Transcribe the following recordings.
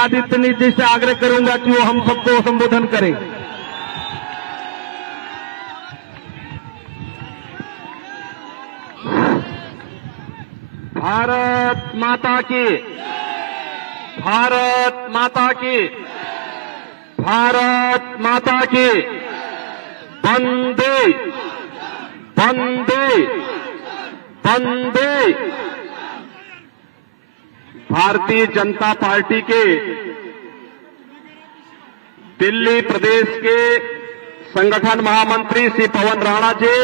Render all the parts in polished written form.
आदित्यनाथ जी से आग्रह करूंगा कि वो हम सबको संबोधन करें। भारत माता की, भारत माता की, भारत माता की, वंदे वंदे वंदे। भारतीय जनता पार्टी के दिल्ली प्रदेश के संगठन महामंत्री श्री पवन राणा जी,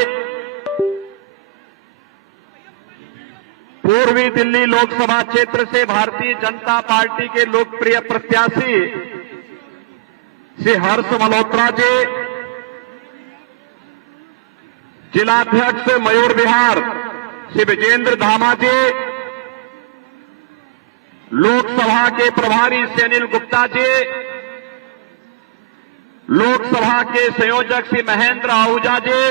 पूर्वी दिल्ली लोकसभा क्षेत्र से भारतीय जनता पार्टी के लोकप्रिय प्रत्याशी श्री हर्ष मल्होत्रा जी, जिलाध्यक्ष मयूर विहार श्री विजेंद्र धामा जी, लोकसभा के प्रभारी श्री अनिल गुप्ता जी, लोकसभा के संयोजक श्री महेंद्र आहूजा जी,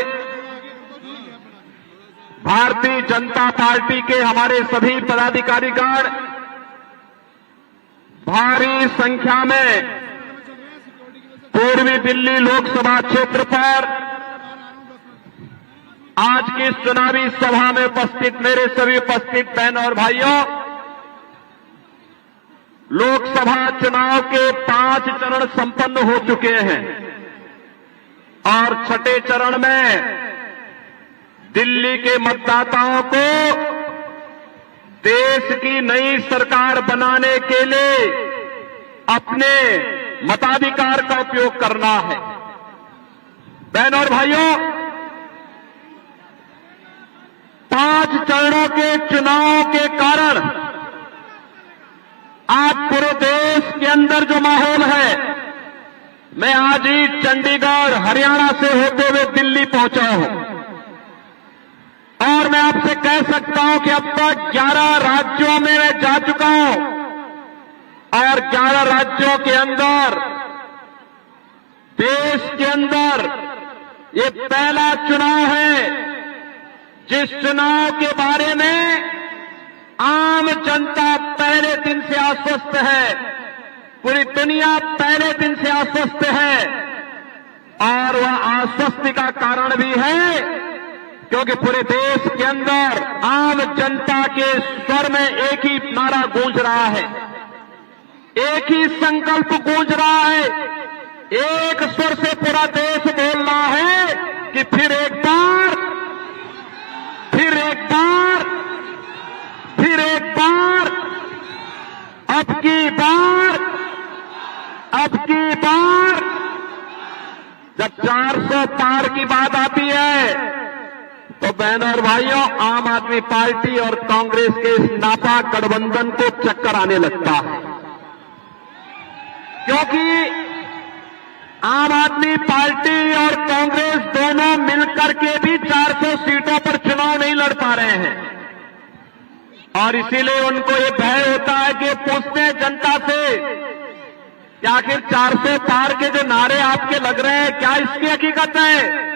भारतीय जनता पार्टी के हमारे सभी पदाधिकारीगण, भारी संख्या में पूर्वी दिल्ली लोकसभा क्षेत्र पर आज की इस चुनावी सभा में उपस्थित मेरे सभी उपस्थित बहन और भाइयों, लोकसभा चुनाव के 5 चरण संपन्न हो चुके हैं और छठे चरण में दिल्ली के मतदाताओं को देश की नई सरकार बनाने के लिए अपने मताधिकार का उपयोग करना है। बहनों और भाइयों, 5 चरणों के चुनाव के कारण आज पूरे देश के अंदर जो माहौल है, मैं आज ही चंडीगढ़ हरियाणा से होते हुए दिल्ली पहुंचा हूं और मैं आपसे कह सकता हूं कि अब तक 11 राज्यों में मैं जा चुका हूं और 11 राज्यों के अंदर, देश के अंदर ये पहला चुनाव है जिस चुनाव के बारे में आम जनता पहले दिन से आश्वस्त है, पूरी दुनिया पहले दिन से आश्वस्त है और वह आश्वस्ति का कारण भी है क्योंकि पूरे देश के अंदर आम जनता के स्वर में एक ही नारा गूंज रहा है, एक ही संकल्प गूंज रहा है, एक स्वर से पूरा देश बोल रहा है कि फिर एक बार, फिर एक बार, फिर एक बार, अब की बार, अब की बार। जब 400 पार की बात आती है तो बहनों और भाइयों, आम आदमी पार्टी और कांग्रेस के इस नापाक गठबंधन को चक्कर आने लगता है क्योंकि आम आदमी पार्टी और कांग्रेस दोनों मिलकर के भी 400 सीटों पर चुनाव नहीं लड़ पा रहे हैं और इसीलिए उनको ये भय होता है कि पूछते हैं जनता से कि आखिर 400 पार के जो नारे आपके लग रहे हैं, क्या इसकी हकीकत है?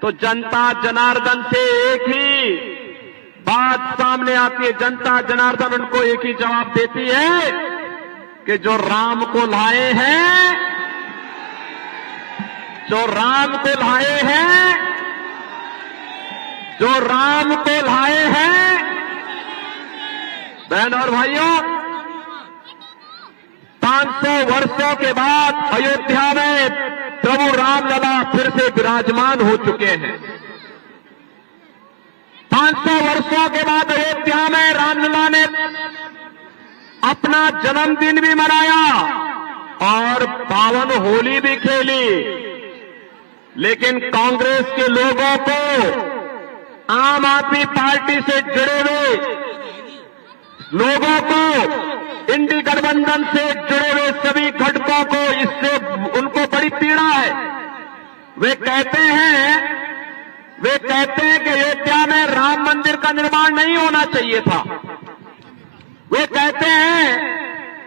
तो जनता जनार्दन से एक ही बात सामने आती है, जनता जनार्दन उनको एक ही जवाब देती है कि जो राम को लाए हैं, जो राम को लाए हैं, जो राम को लाए हैं। बहन और भाइयों, 500 वर्षों के बाद अयोध्या में प्रभु रामलला फिर से विराजमान हो चुके हैं। 500 वर्षों के बाद अयोध्या में रामलला ने अपना जन्मदिन भी मनाया और पावन होली भी खेली, लेकिन कांग्रेस के लोगों को आम आदमी पार्टी से जुड़े हुए लोगों को, इंडी गठबंधन से जुड़े हुए सभी घटकों को इससे उनको बड़ी पीड़ा है। वे कहते हैं कि अयोध्या में राम मंदिर का निर्माण नहीं होना चाहिए था। वे कहते हैं,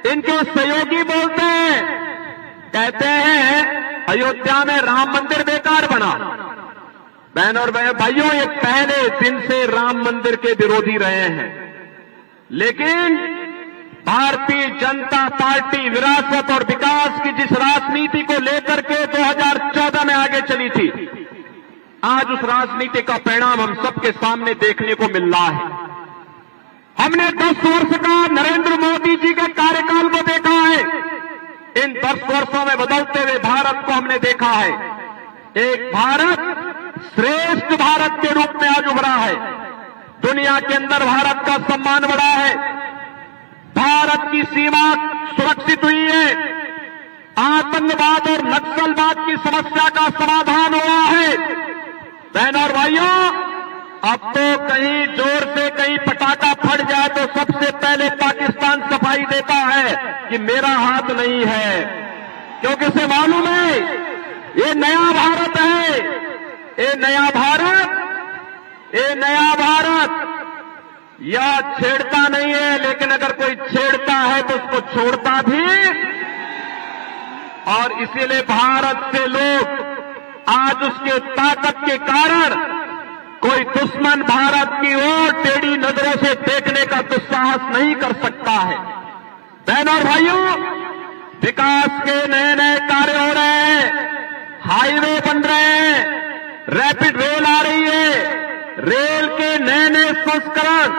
इनके सहयोगी बोलते हैं, कहते हैं अयोध्या में राम मंदिर बेकार बना। बहन और भाइयों, ये पहले दिन से राम मंदिर के विरोधी रहे हैं, लेकिन भारतीय जनता पार्टी विरासत और विकास की जिस राजनीति को लेकर के 2014 में आगे चली थी, आज उस राजनीति का परिणाम हम सबके सामने देखने को मिल रहा है। हमने 10 वर्ष का नरेंद्र मोदी जी के कार्यकाल को देखा है। इन 10 वर्षों में बदलते हुए भारत को हमने देखा है। एक भारत श्रेष्ठ भारत के रूप में आज उभरा है। दुनिया के अंदर भारत का सम्मान बढ़ा है। भारत की सीमा सुरक्षित हुई है। आतंकवाद और नक्सलवाद की समस्या का समाधान हुआ है। बहनों और भाइयों, अब तो कहीं जोर से कहीं पटाखा फट जाए तो सबसे पहले पाकिस्तान सफाई देता है कि मेरा हाथ नहीं है, क्योंकि उसे मालूम है ये नया भारत है। ये नया भारत, ये नया भारत या छेड़ता नहीं है, लेकिन अगर कोई छेड़ता है तो उसको छोड़ता भी। और इसीलिए भारत से लोग आज उसके ताकत के कारण कोई दुश्मन भारत की ओर टेढ़ी नजरों से देखने का दुस्साहस नहीं कर सकता है। बहनों और भाइयों, विकास के नए नए कार्य हो रहे हैं। हाईवे बन रहे हैं, रैपिड रेल आ रही है, रेल के नए नए संस्करण,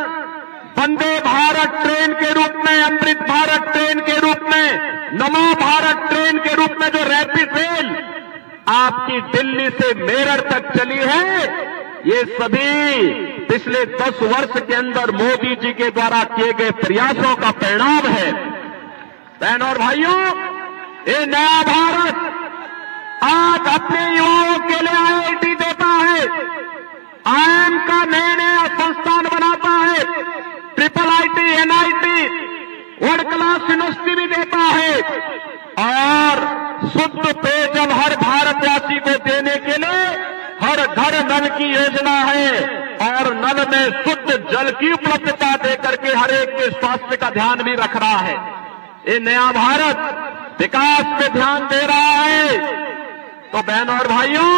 वंदे भारत ट्रेन के रूप में, अमृत भारत ट्रेन के रूप में, नमो भारत ट्रेन के रूप में जो रैपिड रेल आपकी दिल्ली से मेरठ तक चली है, ये सभी पिछले 10 वर्ष के अंदर मोदी जी के द्वारा किए गए प्रयासों का परिणाम है। बहनों और भाइयों, ये नया भारत आज अपने युवाओं के लिए IIT देता है, IIM का नए नया संस्थान बनाता है, IIIT, NIT, world class university भी देता है, और शुद्ध पेयजल हर भारतवासी को देने के लिए हर घर नल की योजना है, और नल में शुद्ध जल की उपलब्धता देकर के हर एक के स्वास्थ्य का ध्यान भी रख रहा है। ये नया भारत विकास पे ध्यान दे रहा है। तो बहनों और भाइयों,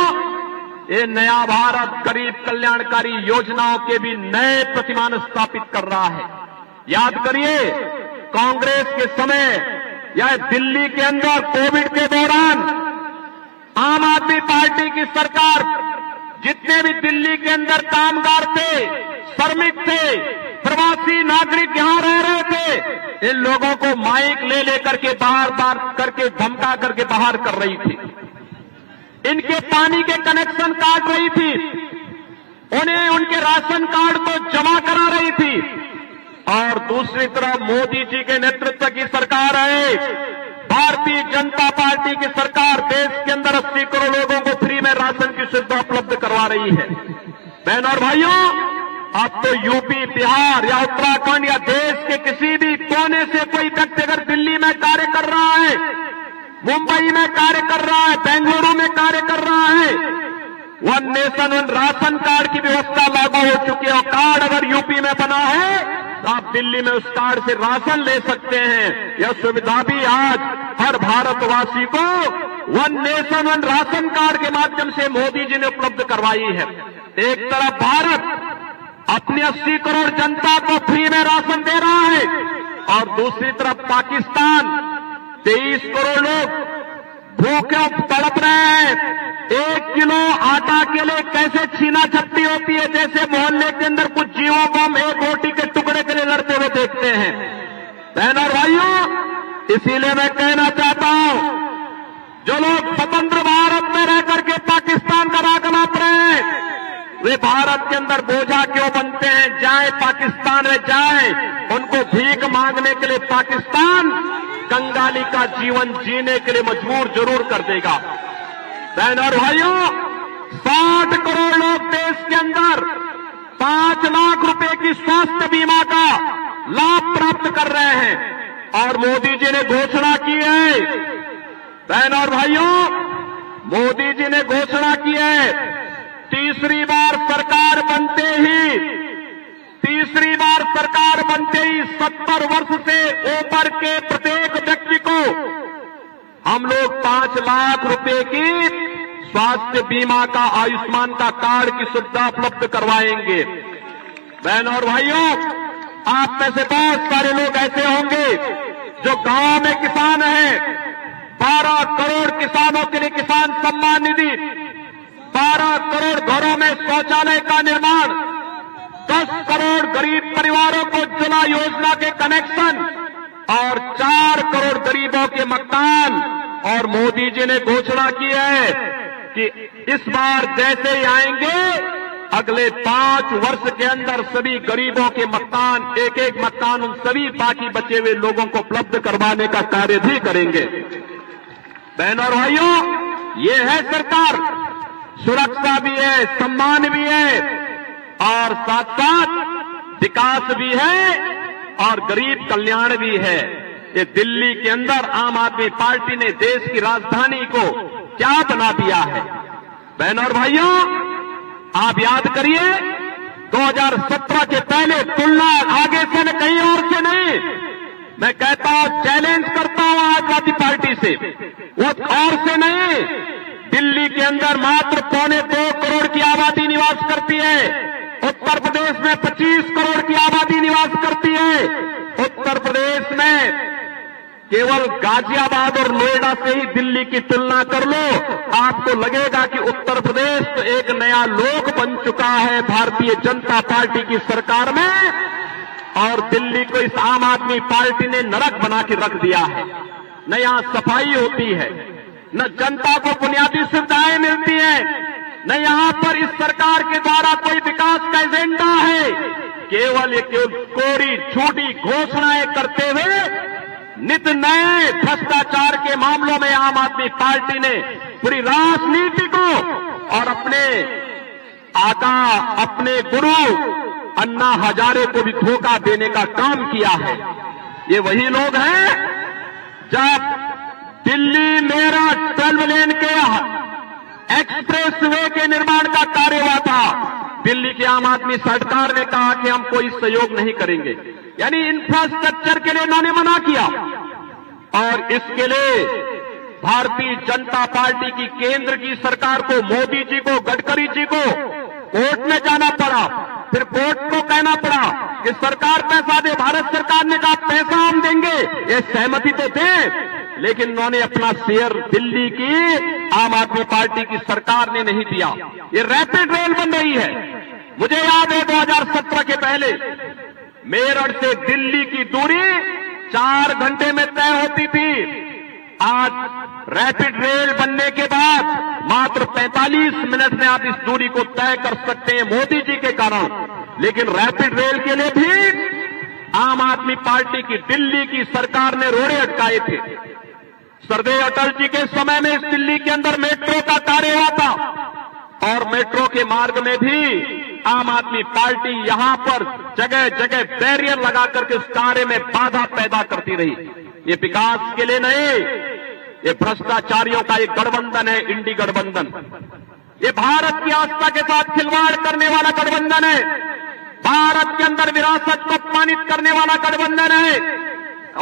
ये नया भारत गरीब कल्याणकारी योजनाओं के भी नए प्रतिमान स्थापित कर रहा है। याद करिए, कांग्रेस के समय या दिल्ली के अंदर कोविड के दौरान आम आदमी पार्टी की सरकार जितने भी दिल्ली के अंदर कामगार थे, श्रमिक थे, प्रवासी नागरिक यहां रह रहे थे, इन लोगों को माइक ले लेकर के बार करके धमका करके बाहर कर रही थी। इनके पानी के कनेक्शन काट रही थी, उन्हें उनके राशन कार्ड को जमा करा रही थी। और दूसरी तरफ मोदी जी के नेतृत्व की सरकार है, भारतीय जनता पार्टी की सरकार देश के अंदर 80 करोड़ लोगों को फ्री में राशन की सुविधा उपलब्ध करवा रही है। बहनों और भाइयों, अब तो यूपी, बिहार या उत्तराखंड या देश के किसी भी कोने से कोई व्यक्ति अगर दिल्ली में कार्य कर रहा है, मुंबई में कार्य कर रहा है, बेंगलुरु में कार्य कर रहा है, one nation one ration card की व्यवस्था लागू हो चुकी है। और कार्ड अगर यूपी में बना है तो आप दिल्ली में उस कार्ड से राशन ले सकते हैं। यह सुविधा भी आज हर भारतवासी को one nation one ration card के माध्यम से मोदी जी ने उपलब्ध करवाई है। एक तरफ भारत अपनी 80 करोड़ जनता को फ्री में राशन दे रहा है, और दूसरी तरफ पाकिस्तान 23 करोड़ लोग भूखे तड़प रहे हैं। 1 किलो आटा के लिए कैसे छीना झपटी होती है, जैसे मोहल्ले के अंदर कुछ जीवों को हम एक रोटी के टुकड़े के लिए लड़ते हुए देखते हैं। बहनों और भाइयों, इसीलिए मैं कहना चाहता हूं, जो लोग स्वतंत्र भारत में रह करके पाकिस्तान का राग नाप रहे हैं, वे भारत के अंदर बोझा क्यों बनते हैं? जाए पाकिस्तान में जाए, उनको भीख मांगने के लिए पाकिस्तान कंगाली का जीवन जीने के लिए मजबूर जरूर कर देगा। बहनों और भाइयों, 60 करोड़ लोग देश के अंदर 5 लाख रुपए की स्वास्थ्य बीमा का लाभ प्राप्त कर रहे हैं, और मोदी जी ने घोषणा की है। बहनों और भाइयों, मोदी जी ने घोषणा की है, तीसरी बार सरकार बनते ही 70 वर्ष से ऊपर के प्रत्येक व्यक्ति को हम लोग 5 लाख रुपए की स्वास्थ्य बीमा का, आयुष्मान का कार्ड की सुविधा उपलब्ध करवाएंगे। बहनों और भाइयों, आप में से बहुत सारे लोग ऐसे होंगे जो गांव में किसान हैं। 12 करोड़ किसानों के लिए किसान सम्मान निधि, 12 करोड़ घरों में शौचालय का निर्माण, 10 करोड़ गरीब परिवारों को उज्ज्वला योजना के कनेक्शन और 4 करोड़ गरीबों के मकान। और मोदी जी ने घोषणा की है कि इस बार जैसे ही आएंगे अगले 5 वर्ष के अंदर सभी गरीबों के मकान, एक एक मकान उन सभी बाकी बचे हुए लोगों को उपलब्ध करवाने का कार्य भी करेंगे। बहनों और भाइयों, ये है सरकार, सुरक्षा भी है, सम्मान भी है और साथ साथ विकास भी है और गरीब कल्याण भी है। ये दिल्ली के अंदर आम आदमी पार्टी ने देश की राजधानी को क्या बना दिया है। बहनों और भाइयों, आप याद करिए 2017 के पहले तुलना आगे से न कहीं और से नहीं। मैं कहता हूं, चैलेंज करता हूं आजादी पार्टी से, वो और से नहीं। दिल्ली के अंदर मात्र 2.25 करोड़ की आबादी निवास करती है। उत्तर प्रदेश में 25 करोड़ की आबादी निवास करती है। उत्तर प्रदेश में केवल गाजियाबाद और नोएडा से ही दिल्ली की तुलना कर लो, आपको लगेगा कि उत्तर प्रदेश तो एक नया लोक बन चुका है भारतीय जनता पार्टी की सरकार में, और दिल्ली को इस आम आदमी पार्टी ने नरक बना के रख दिया है। न यहां सफाई होती है, न जनता को बुनियादी सुविधाएं मिलती हैं, न यहां पर इस सरकार के द्वारा कोई विकास का एजेंडा है। केवल कोरी झूठी घोषणाएं करते हुए नित नए भ्रष्टाचार के मामलों में आम आदमी पार्टी ने पूरी राजनीति को और अपने आका, अपने गुरु अन्ना हजारे को भी धोखा देने का काम किया है। ये वही लोग हैं जब दिल्ली मेरठ 12 लेन के एक्सप्रेस वे के निर्माण का कार्य हुआ था, दिल्ली की आम आदमी सरकार ने कहा कि हम कोई सहयोग नहीं करेंगे, यानी इंफ्रास्ट्रक्चर के लिए इन्होंने मना किया। और इसके लिए भारतीय जनता पार्टी की केंद्र की सरकार को, मोदी जी को, गडकरी जी को कोर्ट में जाना पड़ा, फिर कोर्ट को कहना पड़ा कि सरकार पैसा दे। भारत सरकार ने कहा पैसा हम देंगे, ये सहमति तो दें, लेकिन उन्होंने अपना शेयर दिल्ली की आम आदमी पार्टी की सरकार ने नहीं दिया। ये रैपिड रेल बन रही है। मुझे याद है 2017 के पहले मेरठ से दिल्ली की दूरी 4 घंटे में तय होती थी। आज रैपिड रेल बनने के बाद मात्र 45 मिनट में आप इस दूरी को तय कर सकते हैं, मोदी जी के कारण। लेकिन रैपिड रेल के लिए भी आम आदमी पार्टी की दिल्ली की सरकार ने रोड़े अटकाए थे। सरदेव अटल जी के समय में इस दिल्ली के अंदर मेट्रो का कार्य हुआ था और मेट्रो के मार्ग में भी आम आदमी पार्टी यहां पर जगह जगह बैरियर लगा करके उस कार्य में बाधा पैदा करती रही। ये विकास के लिए नहीं, ये भ्रष्टाचारियों का एक गठबंधन है, इंडी गठबंधन। ये भारत की आस्था के साथ खिलवाड़ करने वाला गठबंधन है, भारत के अंदर विरासत को अपमानित करने वाला गठबंधन है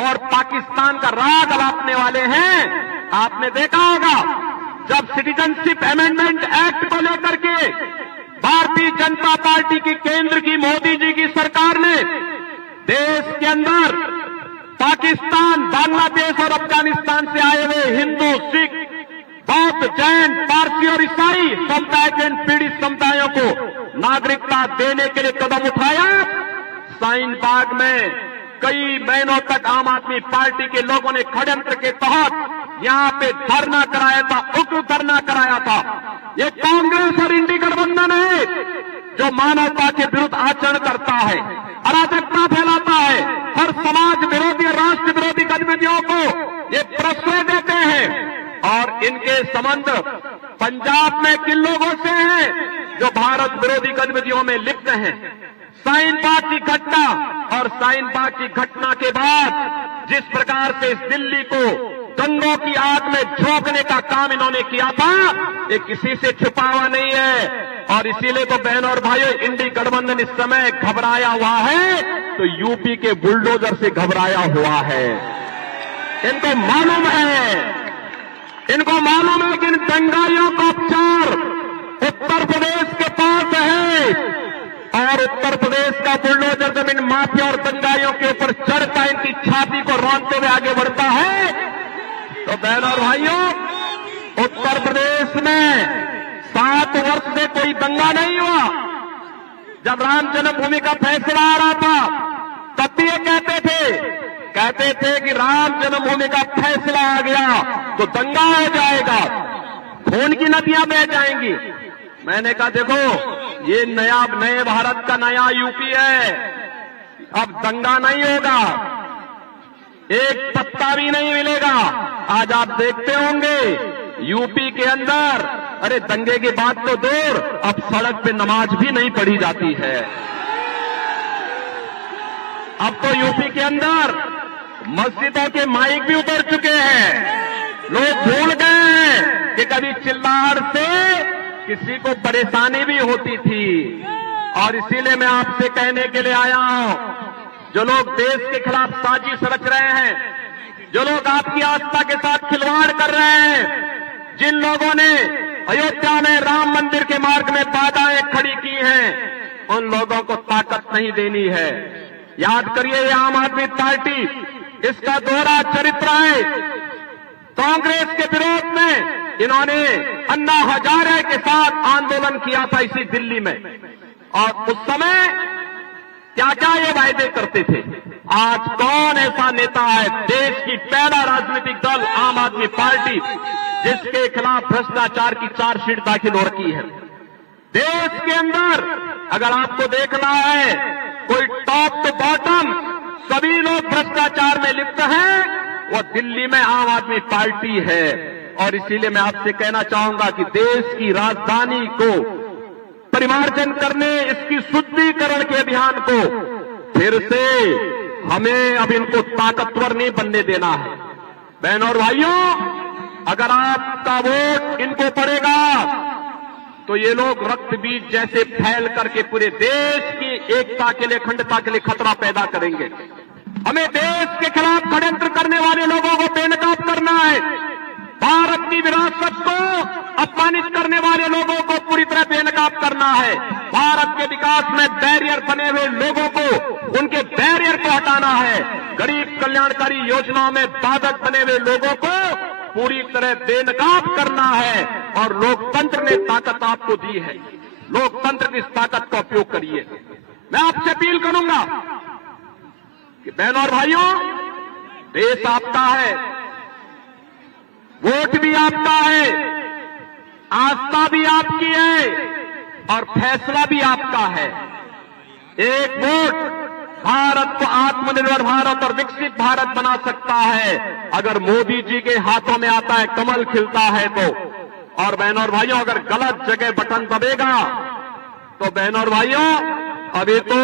और पाकिस्तान का राग अलापने वाले हैं। आपने देखा होगा जब सिटीजनशिप अमेंडमेंट एक्ट को लेकर के भारतीय जनता पार्टी की केंद्र की मोदी जी की सरकार ने देश के अंदर पाकिस्तान, बांग्लादेश और अफगानिस्तान से आए हुए हिंदू, सिख, बौद्ध, जैन, पारसी और ईसाई समुदाय के पीड़ित समुदायों को नागरिकता देने के लिए कदम उठाया। साइन बाग में कई महीनों तक आम आदमी पार्टी के लोगों ने षड्यंत्र के तहत यहां पे धरना कराया था, उग्र धरना कराया था। ये कांग्रेस और इंडी गठबंधन है जो मानवता के विरुद्ध आचरण करता है, अराजकता फैलाता है, हर समाज विरोधी, राष्ट्र विरोधी गतिविधियों को ये प्रश्रय देते हैं। और इनके संबंध पंजाब में किन लोगों से हैं जो भारत विरोधी गतिविधियों में लिप्त हैं। साइन बाग की घटना और साइन बाग की घटना के बाद जिस प्रकार से इस दिल्ली को गंगों की आग में झोंकने का काम इन्होंने किया था, ये किसी से छुपा हुआ नहीं है। और इसीलिए तो बहनों और भाइयों, इंडी गठबंधन इस समय घबराया हुआ है तो यूपी के बुलडोजर से घबराया हुआ है। इनको मालूम है कि इन दंगाइयों का उपचार उत्तर प्रदेश के पास है और उत्तर प्रदेश का बुलडोजर जमीन माफिया और दंगाइयों के ऊपर चढ़ता इनकी छाती को रौंदते हुए आगे बढ़ता है, तो बहनों और भाइयों, उत्तर प्रदेश में 7 वर्ष से कोई दंगा नहीं हुआ। जब राम जन्मभूमि का फैसला आ रहा था तब भी ये कहते थे कि राम जन्मभूमि का फैसला आ गया तो दंगा हो जाएगा, खून की नदियां बह जाएंगी। मैंने कहा देखो, ये नए भारत का नया यूपी है, अब दंगा नहीं होगा, एक पत्ता भी नहीं मिलेगा। आज आप देखते होंगे यूपी के अंदर, अरे दंगे की बात तो दूर, अब सड़क पे नमाज भी नहीं पढ़ी जाती है। अब तो यूपी के अंदर मस्जिदों के माइक भी उतर चुके हैं। लोग भूल गए हैं कि कभी चिल्लाहट से किसी को परेशानी भी होती थी। और इसीलिए मैं आपसे कहने के लिए आया हूं, जो लोग देश के खिलाफ साजिश रच रहे हैं, जो लोग आपकी आस्था के साथ खिलवाड़ कर रहे हैं, जिन लोगों ने अयोध्या में राम मंदिर के मार्ग में बाधाएं खड़ी की हैं, उन लोगों को ताकत नहीं देनी है। याद करिए, ये आम आदमी पार्टी, इसका दोहरा चरित्र है। कांग्रेस के विरोध में इन्होंने अन्ना हजारे के साथ आंदोलन किया था इसी दिल्ली में, और उस समय क्या क्या ये वायदे करते थे। आज कौन ऐसा नेता है, देश की पहला राजनीतिक दल आम आदमी पार्टी, जिसके खिलाफ भ्रष्टाचार की चार्जशीट दाखिल हो रखी है। देश के अंदर अगर आपको देखना है, कोई टॉप टू बॉटम सभी लोग भ्रष्टाचार में लिप्त हैं, वो दिल्ली में आम आदमी पार्टी है। और इसीलिए मैं आपसे कहना चाहूंगा कि देश की राजधानी को परिमार्जन करने, इसकी शुद्धिकरण के अभियान को फिर से हमें अब इनको ताकतवर नहीं बनने देना है। बहनों और भाइयों, अगर आपका वोट इनको पड़ेगा तो ये लोग रक्त बीज जैसे फैल करके पूरे देश की एकता के लिए, अखंडता के लिए खतरा पैदा करेंगे। हमें देश के खिलाफ षड्यंत्र करने वाले लोगों को बेनकाब करना है। भारत की विरासत को अपमानित करने वाले लोगों को पूरी तरह बेनकाब करना है। भारत के विकास में बैरियर बने हुए लोगों को, उनके बैरियर को हटाना है। गरीब कल्याणकारी योजनाओं में बाधक बने हुए लोगों को पूरी तरह बेनकाब करना है। और लोकतंत्र ने ताकत आपको दी है, लोकतंत्र की इस ताकत का उपयोग करिए। मैं आपसे अपील करूंगा कि बहनों और भाइयों, देश आपका है, वोट भी आपका है, आस्था भी आपकी है और फैसला भी आपका है। एक वोट भारत को आत्मनिर्भर भारत और विकसित भारत बना सकता है अगर मोदी जी के हाथों में आता है, कमल खिलता है तो। और बहनों और भाइयों, अगर गलत जगह बटन दबेगा तो बहनों और भाइयों, अभी तो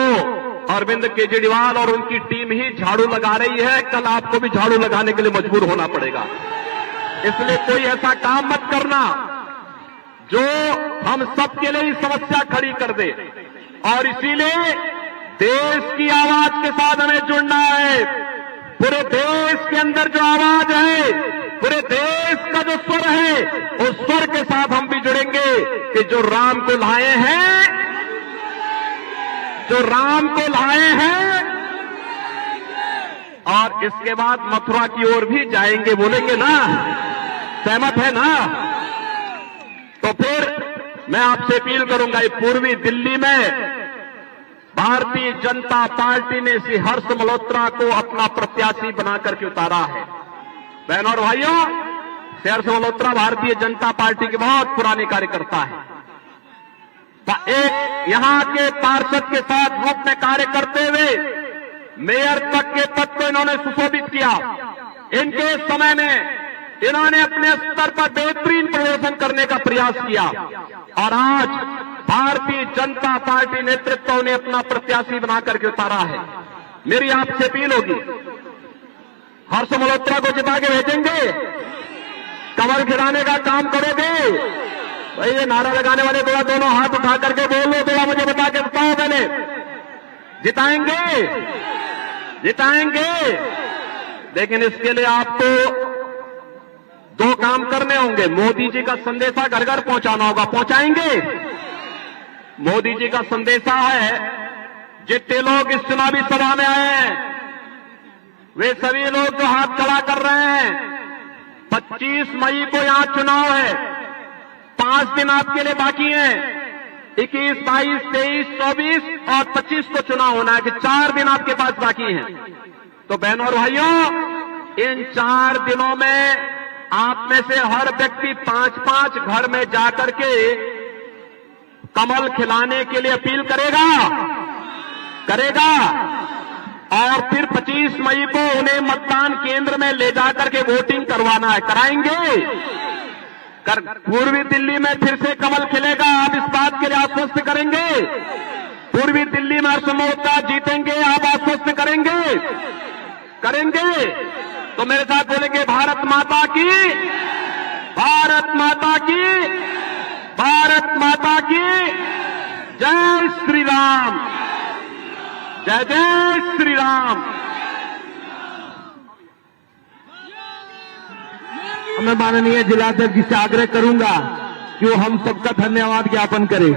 अरविंद केजरीवाल और उनकी टीम ही झाड़ू लगा रही है, कल आपको भी झाड़ू लगाने के लिए मजबूर होना पड़ेगा। इसलिए कोई ऐसा काम मत करना जो हम सबके लिए समस्या खड़ी कर दे। और इसीलिए देश की आवाज के साथ हमें जुड़ना है। पूरे देश के अंदर जो आवाज है, पूरे देश का जो स्वर है, उस स्वर के साथ हम भी जुड़ेंगे कि जो राम को लाए हैं, जो राम को लाए हैं, और इसके बाद मथुरा की ओर भी जाएंगे, बोलेंगे ना, सहमत है ना? तो फिर मैं आपसे अपील करूंगा, ये पूर्वी दिल्ली में भारतीय जनता पार्टी ने श्री हर्ष मल्होत्रा को अपना प्रत्याशी बनाकर के उतारा है। बहनों और भाइयों, श्री हर्ष मल्होत्रा भारतीय जनता पार्टी के बहुत पुराने कार्यकर्ता है। एक यहां के पार्षद के साथ रूप में कार्य करते हुए मेयर तक के पद को इन्होंने सुशोभित किया। इनके समय में इन्होंने अपने स्तर पर बेहतरीन प्रदर्शन करने का प्रयास किया और आज भारतीय जनता पार्टी नेतृत्व ने अपना प्रत्याशी बनाकर के उतारा है। मेरी आपसे अपील होगी, हर्ष मल्होत्रा को जिता के भेजेंगे, कमर खिलाने का काम करोगे? भाई ये नारा लगाने वाले थोड़ा दोनों हाथ उठा करके बोल लो, थोड़ा मुझे बता के बताओ। मैंने जिताएंगे, जिताएंगे, लेकिन इसके लिए आपको दो काम करने होंगे। मोदी जी का संदेशा घर घर पहुंचाना होगा, पहुंचाएंगे? मोदी जी का संदेशा है, जितने लोग इस चुनावी सभा में आए हैं वे सभी लोग जो हाथ खड़ा कर रहे हैं, 25 मई को यहां चुनाव है, 5 दिन आपके लिए बाकी हैं, 21, 22, 23, 24 और 25 को चुनाव होना है कि 4 दिन आपके पास बाकी हैं। तो बहनों और भाइयों, इन 4 दिनों में आप में से हर व्यक्ति 5-5 घर में जाकर के कमल खिलाने के लिए अपील करेगा और फिर 25 मई को उन्हें मतदान केंद्र में ले जाकर के वोटिंग करवाना है। कराएंगे? पूर्वी दिल्ली में फिर से कमल खिलेगा, आप इस बात के लिए आश्वस्त करेंगे? पूर्वी दिल्ली में हर्ष मोर्चा जीतेंगे, आप आश्वस्त करेंगे? तो मेरे साथ बोलेंगे, भारत माता की, भारत माता की, भारत माता की जय श्री राम, जय जय श्री राम। मैं माननीय जिलाध्यक्ष जी से आग्रह करूंगा कि वो हम सबका धन्यवाद ज्ञापन करें।